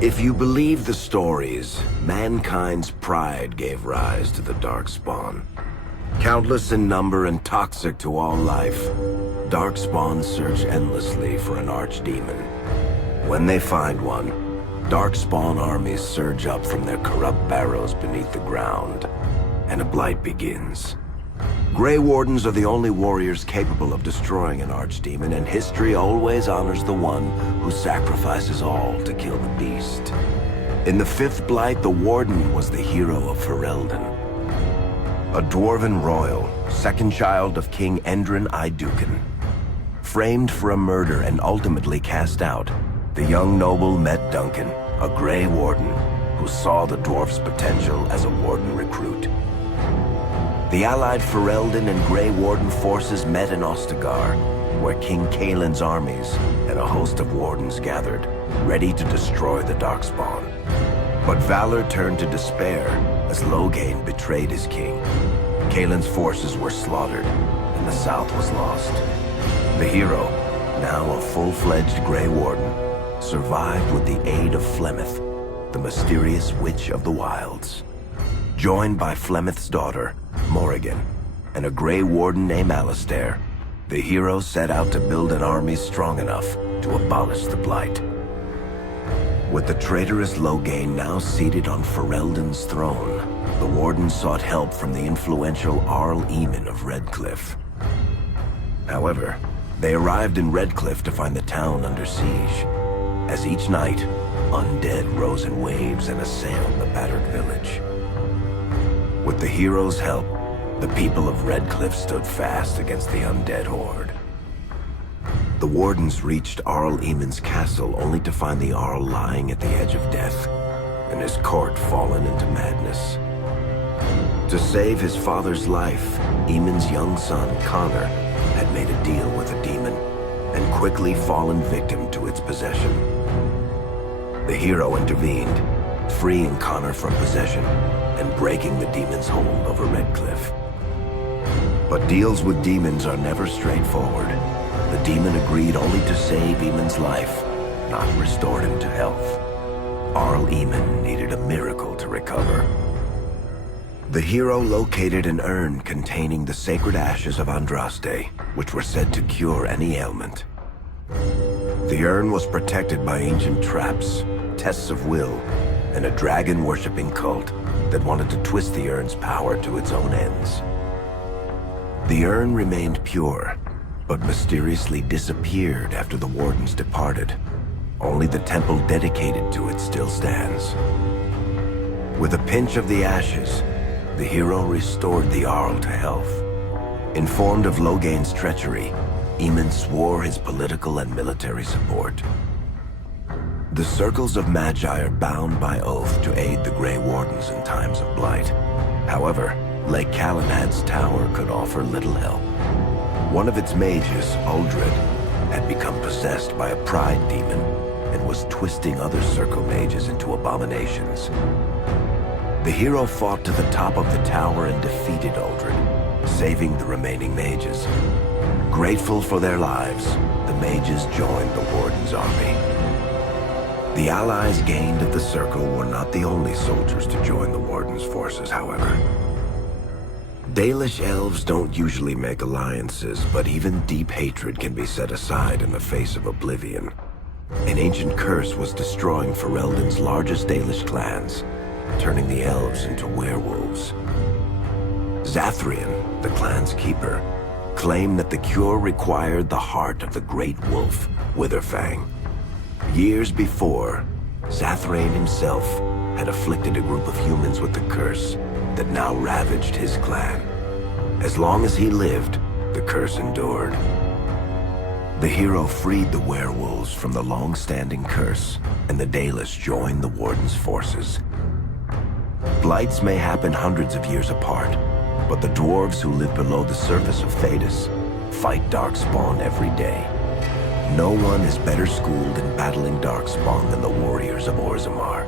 If you believe the stories, mankind's pride gave rise to the Darkspawn. Countless in number and toxic to all life, Darkspawn search endlessly for an archdemon. When they find one, Darkspawn armies surge up from their corrupt barrows beneath the ground, and a blight begins. Grey Wardens are the only warriors capable of destroying an archdemon, and history always honors the one who sacrifices all to kill the beast. In the fifth blight, the Warden was the hero of Ferelden. A dwarven royal, second child of King Endrin Iduken. Framed for a murder and ultimately cast out, the young noble met Duncan, a Grey Warden, who saw the dwarf's potential as a Warden recruit. The allied Ferelden and Grey Warden forces met in Ostagar, where King Kaelin's armies and a host of Wardens gathered, ready to destroy the Darkspawn. But valor turned to despair as Loghain betrayed his king. Kaelin's forces were slaughtered, and the south was lost. The hero, now a full-fledged Grey Warden, survived with the aid of Flemeth, the mysterious witch of the wilds. Joined by Flemeth's daughter, Morrigan, and a Grey Warden named Alistair, the hero set out to build an army strong enough to abolish the Blight. With the traitorous Loghain now seated on Ferelden's throne, the Warden sought help from the influential Arl Eamon of Redcliffe. However, they arrived in Redcliffe to find the town under siege. As each night, undead rose in waves and assailed the battered village. With the hero's help, the people of Redcliffe stood fast against the undead horde. The Wardens reached Arl Eamon's castle only to find the Arl lying at the edge of death, and his court fallen into madness. To save his father's life, Eamon's young son, Connor, had made a deal with a demon, and quickly fallen victim to its possession. The hero intervened, freeing Connor from possession, and breaking the demon's hold over Redcliffe. But deals with demons are never straightforward. The demon agreed only to save Eamon's life, not restore him to health. Arl Eamon needed a miracle to recover. The hero located an urn containing the sacred ashes of Andraste, which were said to cure any ailment. The urn was protected by ancient traps, tests of will, and a dragon-worshipping cult that wanted to twist the urn's power to its own ends. The urn remained pure, but mysteriously disappeared after the Wardens departed. Only the temple dedicated to it still stands. With a pinch of the ashes, the hero restored the Arl to health. Informed of Loghain's treachery, Eamon swore his political and military support. The circles of Magi are bound by oath to aid the Grey Wardens in times of blight. However, Lake Calenad's tower could offer little help. One of its mages, Uldred, had become possessed by a pride demon and was twisting other circle mages into abominations. The hero fought to the top of the tower and defeated Uldred, saving the remaining mages. Grateful for their lives, the mages joined the Warden's army. The allies gained at the Circle were not the only soldiers to join the Warden's forces, however. Dalish elves don't usually make alliances, but even deep hatred can be set aside in the face of oblivion. An ancient curse was destroying Ferelden's largest Dalish clans, turning the elves into werewolves. Zathrian, the clan's keeper, claimed that the cure required the heart of the great wolf, Witherfang. Years before, Zathrian himself had afflicted a group of humans with the curse that now ravaged his clan. As long as he lived, the curse endured. The hero freed the werewolves from the long-standing curse, and the Dalish joined the Warden's forces. Blights may happen hundreds of years apart, but the dwarves who live below the surface of Thedas fight Darkspawn every day. No one is better schooled in battling Darkspawn than the warriors of Orzammar,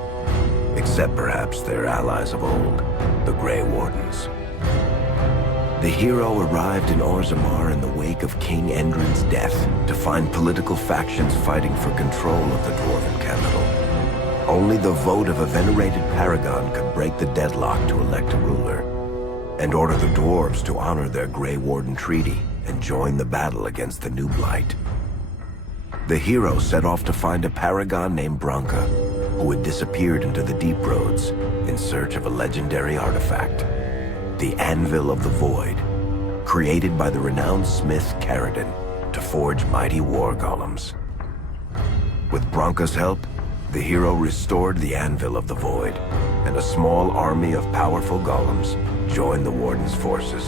except perhaps their allies of old, the Grey Wardens. The hero arrived in Orzammar in the wake of King Endrin's death to find political factions fighting for control of the dwarven capital. Only the vote of a venerated paragon could break the deadlock to elect a ruler, and order the dwarves to honor their Grey Warden treaty and join the battle against the new Blight. The hero set off to find a paragon named Branka, who had disappeared into the Deep Roads in search of a legendary artifact, the Anvil of the Void, created by the renowned smith Caradon to forge mighty war golems. With Branka's help, the hero restored the Anvil of the Void, and a small army of powerful golems joined the Warden's forces.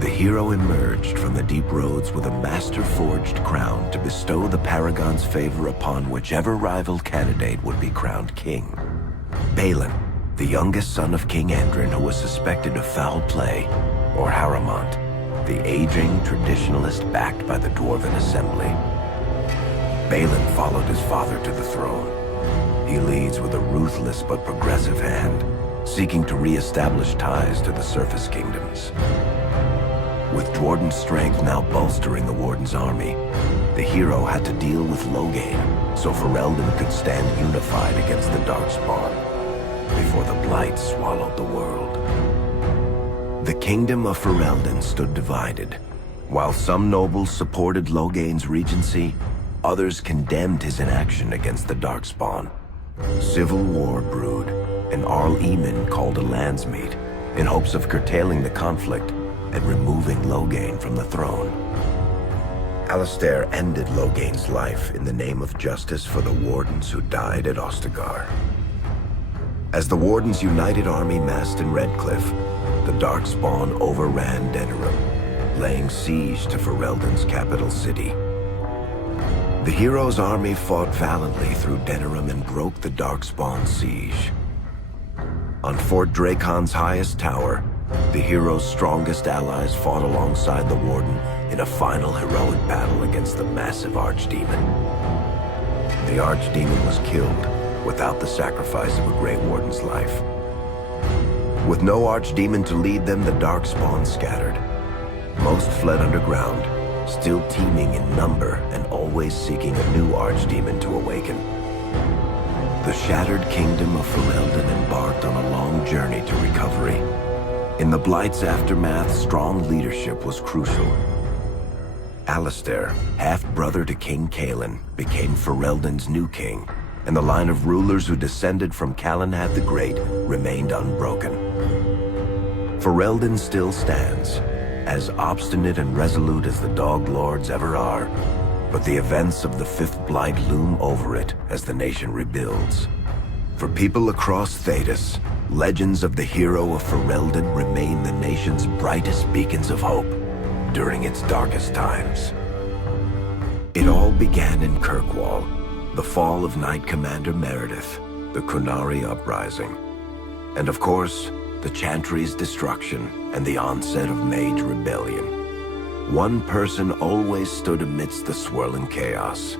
The hero emerged from the Deep Roads with a master-forged crown to bestow the Paragon's favor upon whichever rival candidate would be crowned king. Balin, the youngest son of King Andrin, who was suspected of foul play, or Haramont, the aging traditionalist backed by the Dwarven Assembly. Balin followed his father to the throne. He leads with a ruthless but progressive hand, seeking to re-establish ties to the surface kingdoms. With Dwarden's strength now bolstering the Warden's army, the hero had to deal with Loghain, so Ferelden could stand unified against the Darkspawn, before the Blight swallowed the world. The kingdom of Ferelden stood divided. While some nobles supported Loghain's regency, others condemned his inaction against the Darkspawn. Civil war brewed, and Arl Eamon called a landsmeet in hopes of curtailing the conflict and removing Loghain from the throne. Alistair ended Loghain's life in the name of justice for the Wardens who died at Ostagar. As the Warden's united army massed in Redcliffe, the Darkspawn overran Denerim, laying siege to Ferelden's capital city. The hero's army fought valiantly through Denerim and broke the Darkspawn siege. On Fort Dracon's highest tower, the hero's strongest allies fought alongside the Warden in a final heroic battle against the massive Archdemon. The Archdemon was killed without the sacrifice of a Grey Warden's life. With no Archdemon to lead them, the Darkspawn scattered. Most fled underground, still teeming in number and always seeking a new Archdemon to awaken. The shattered kingdom of Ferelden embarked on a long journey to recovery. In the Blight's aftermath, strong leadership was crucial. Alistair, half-brother to King Cailan, became Ferelden's new king, and the line of rulers who descended from Calenhad the Great remained unbroken. Ferelden still stands, as obstinate and resolute as the Dog Lords ever are, but the events of the Fifth Blight loom over it as the nation rebuilds. For people across Thedas, legends of the hero of Ferelden remain the nation's brightest beacons of hope during its darkest times. It all began in Kirkwall, the fall of Knight Commander Meredith, the Kunari Uprising, and of course, the Chantry's destruction and the onset of Mage Rebellion. One person always stood amidst the swirling chaos.